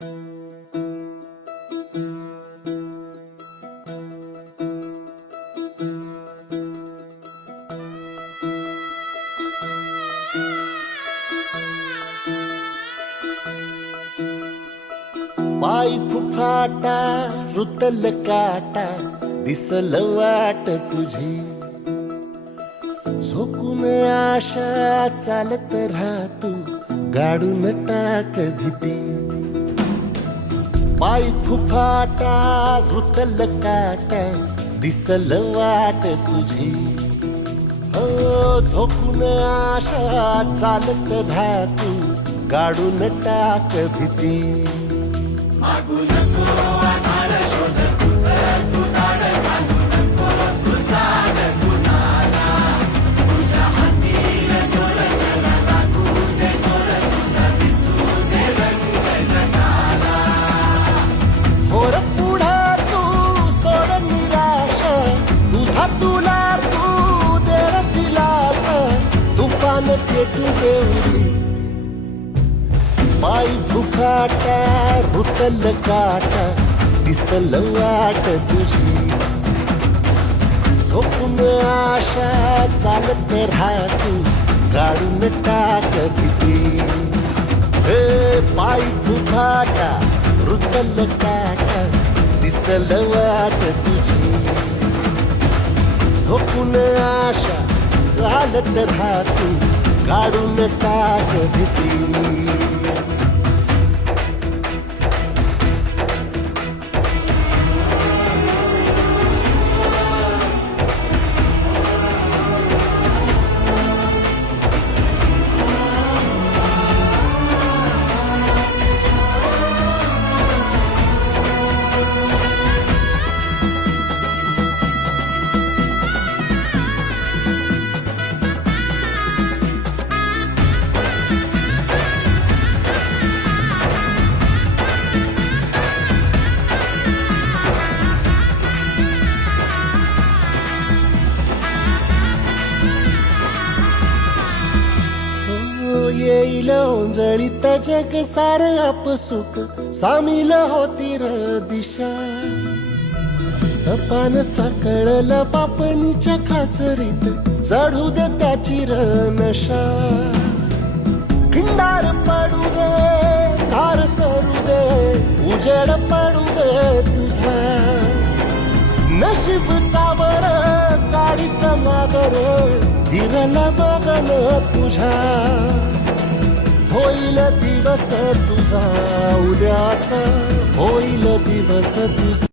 पाय फुफाटा रुतल काटा दिसल वाट तुझी झोकून आशा चालत राहतू गाडून टाक भीती पाय फुफाटा रुतल काटा दिसल वाट तुझी हो झोकून आशा चालत राहतू गाडून टाक भीती मागू नको आधार शोध तुझं तू दाड घालू नको तू साध कुणाला तुझ्या हातीर जोर जरा लागू दे जोर तुझा दिसू दे रंग जगाला होर पुढे तू सोड निराश तुझा तुला तू दे दिलास तुफान पेटू देवरी पाय फुफाटा रुतल काटा दिसल वाट तुझी झोपून आशा चालत राहतू गाडून टाक भीती हे पाय फुफाटा रुतल काटा दिसल वाट तुझी झोपून आशा चालत राहतू गाडून टाक भीती येईल ओंजळीत जग सार आपसुक सामील होती र दिशा सपान साकळल पापणीच्या खाचरीत चढू दे त्याची र नशा खिंडार पडू दे धार सरू दे उजेड पडू दे तुझा नशीब चावर काढीत मागर दिरला बघन तुझ्या होईल दिवस तुझा उद्याचा होईल दिवस तुझा